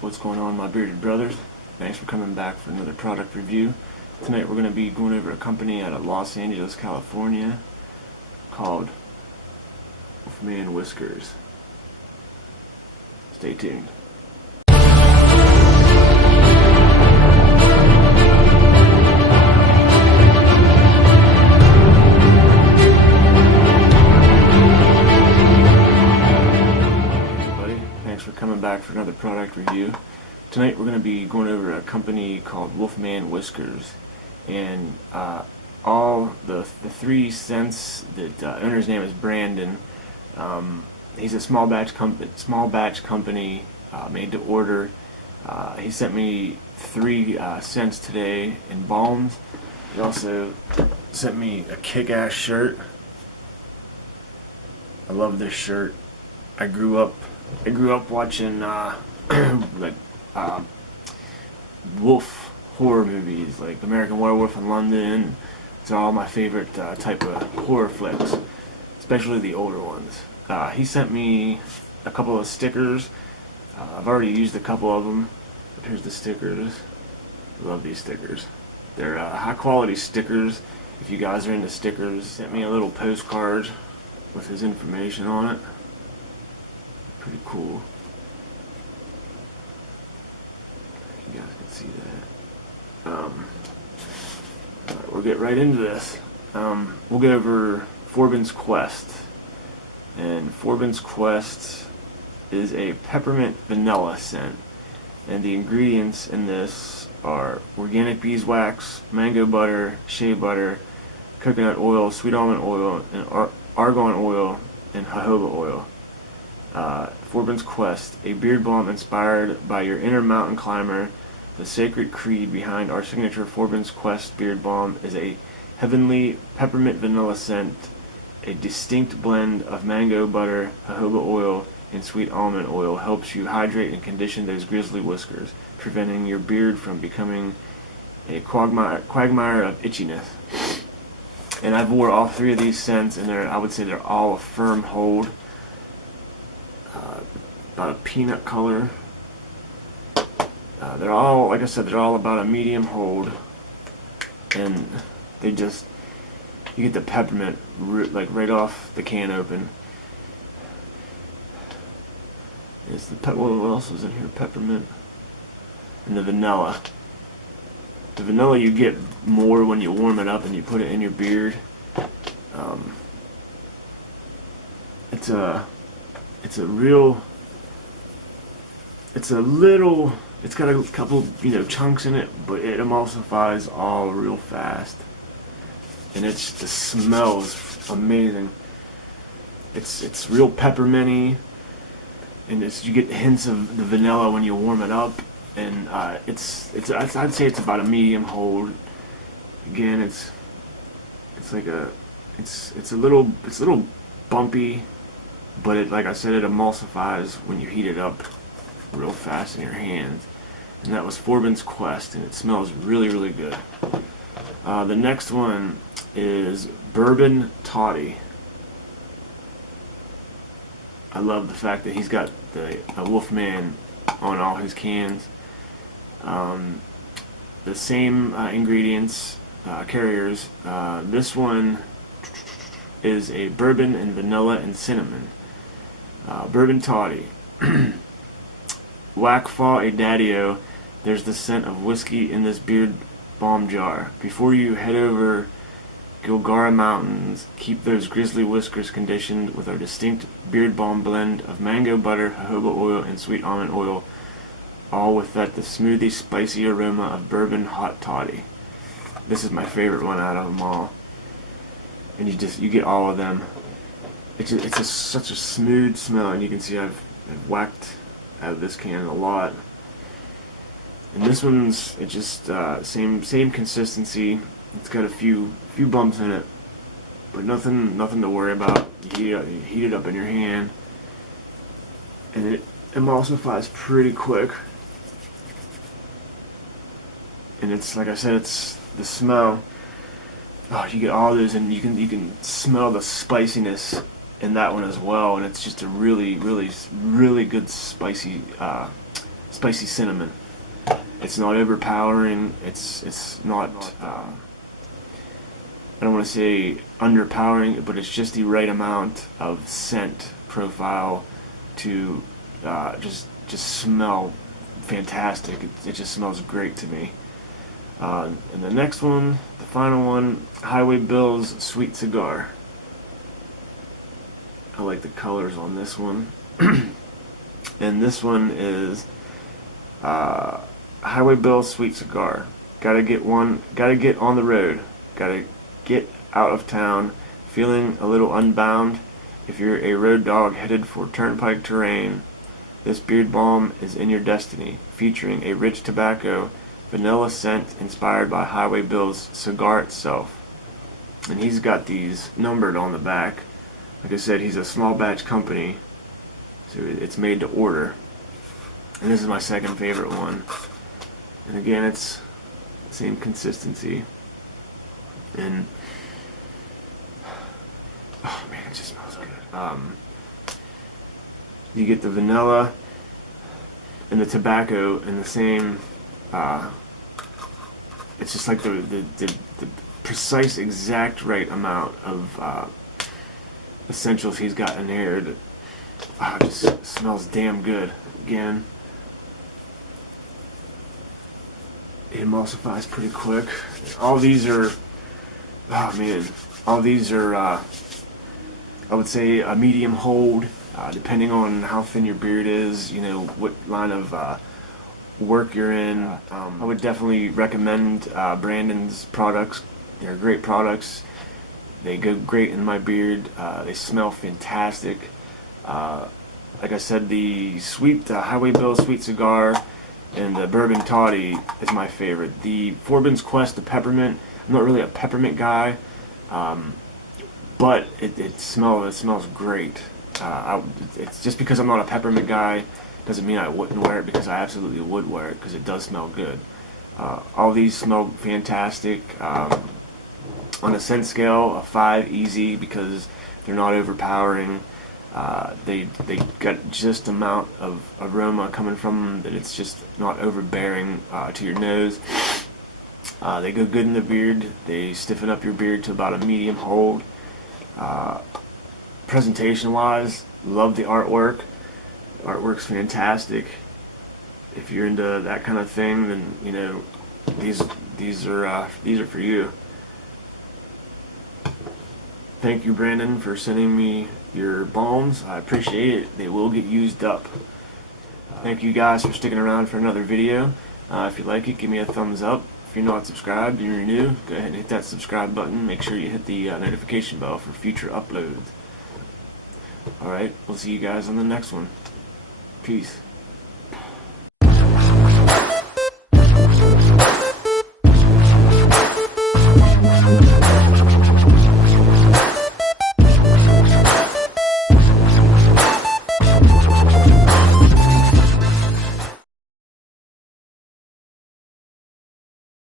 What's going on, my bearded brothers? Thanks for coming back for another product review. Tonight we're going to be going over a company out of Los Angeles, California called Wolfman Whiskers. Stay tuned. Thanks for coming back for another product review. Tonight we're going to be going over a company called Wolfman Whiskers, and all the 3 cents that owner's name is Brandon. He's a small batch company made to order. He sent me 3 cents today in Balms. He also sent me a kick-ass shirt. I love this shirt. I grew up watching wolf horror movies, like American Werewolf in London. It's all my favorite type of horror flicks, especially the older ones. He sent me a couple of stickers. I've already used a couple of them, but here's the stickers. I love these stickers. They're high quality stickers. If you guys are into stickers, he sent me a little postcard with his information on it. Pretty cool. You guys can see that. Alright, we'll get right into this. We'll go over Forbin's Quest. And Forbin's Quest is a peppermint vanilla scent. And the ingredients in this are organic beeswax, mango butter, shea butter, coconut oil, sweet almond oil, and argan oil, and jojoba oil. Forbin's Quest, a beard balm inspired by your inner mountain climber. The sacred creed behind our signature Forbin's Quest beard balm is a heavenly peppermint vanilla scent. A distinct blend of mango butter, jojoba oil, and sweet almond oil helps you hydrate and condition those grizzly whiskers, preventing your beard from becoming a quagmire of itchiness. And I've wore all 3 of these scents, and I would say they're all a firm hold. About a peanut color. They're all, like I said, they're all about a medium hold, and you get the peppermint like right off the can open. It's the what else was in here? Peppermint and the vanilla. The vanilla you get more when you warm it up and you put it in your beard. It's got a couple, chunks in it, but it emulsifies all real fast. And the smell is amazing. It's real pepperminty, and you get hints of the vanilla when you warm it up, and I'd say it's about a medium hold. Again, it's a little bumpy, but like I said, it emulsifies when you heat it up real fast in your hands. And that was Forbin's Quest, and it smells really, really good. The next one is Bourbon Toddy. I love the fact that he's got the Wolfman on all his cans. The same ingredients, carriers. This one is a bourbon and vanilla and cinnamon. Bourbon Toddy. Whack fa a daddy-o, there's the scent of whiskey in this beard balm jar. Before you head over Gilgara Mountains, keep those grizzly whiskers conditioned with our distinct beard balm blend of mango butter, jojoba oil, and sweet almond oil, all with the smoothie, spicy aroma of bourbon hot toddy. This is my favorite one out of them all. And you get all of them. It's such a smooth smell, and you can see I've whacked out of this can a lot. And this one's same consistency. It's got a few bumps in it, but nothing to worry about. You heat it up in your hand, and it emulsifies pretty quick. And it's, like I said, it's the smell. Oh, you get all those, and you can smell the spiciness in that one as well. And it's just a really good spicy spicy cinnamon. It's not overpowering. It's not. I don't want to say underpowering, but it's just the right amount of scent profile to just smell fantastic. It just smells great to me. And the next one, the final one, Highway Bill's Sweet Cigar. I like the colors on this one. And this one is Highway Bill's Sweet Cigar. Gotta get on the road. Gotta get out of town, feeling a little unbound. If you're a road dog headed for turnpike terrain, this beard balm is in your destiny, featuring a rich tobacco, vanilla scent inspired by Highway Bill's cigar itself. And he's got these numbered on the back. Like I said, he's a small batch company, so it's made to order. And this is my second favorite one. And again, it's the same consistency. And oh man, it just smells good. You get the vanilla and the tobacco in the same. It's just like the precise, exact right amount of essentials he's got in there. It just smells damn good. Again, it emulsifies pretty quick. All these are, oh man, all these are, I would say a medium hold, depending on how thin your beard is, you know, what line of work you're in. I would definitely recommend Brandon's products. They're great products. They go great in my beard. They smell fantastic. Like I said, the Highway Bill Sweet Cigar and the Bourbon Toddy is my favorite. The Forbin's Quest, the peppermint. I'm not really a peppermint guy, but it smells great. It's just because I'm not a peppermint guy doesn't mean I wouldn't wear it, because I absolutely would wear it because it does smell good. All these smell fantastic. On a scent scale, a 5 easy, because they're not overpowering. They got just amount of aroma coming from them that it's just not overbearing to your nose. They go good in the beard. They stiffen up your beard to about a medium hold. Presentation wise, love the artwork. The artwork's fantastic. If you're into that kind of thing, then you know these are for you. Thank you, Brandon, for sending me your balms. I appreciate it. They will get used up. Thank you guys for sticking around for another video. If you like it, give me a thumbs up. If you're not subscribed and you're new, go ahead and hit that subscribe button. Make sure you hit the notification bell for future uploads. Alright, we'll see you guys on the next one. Peace.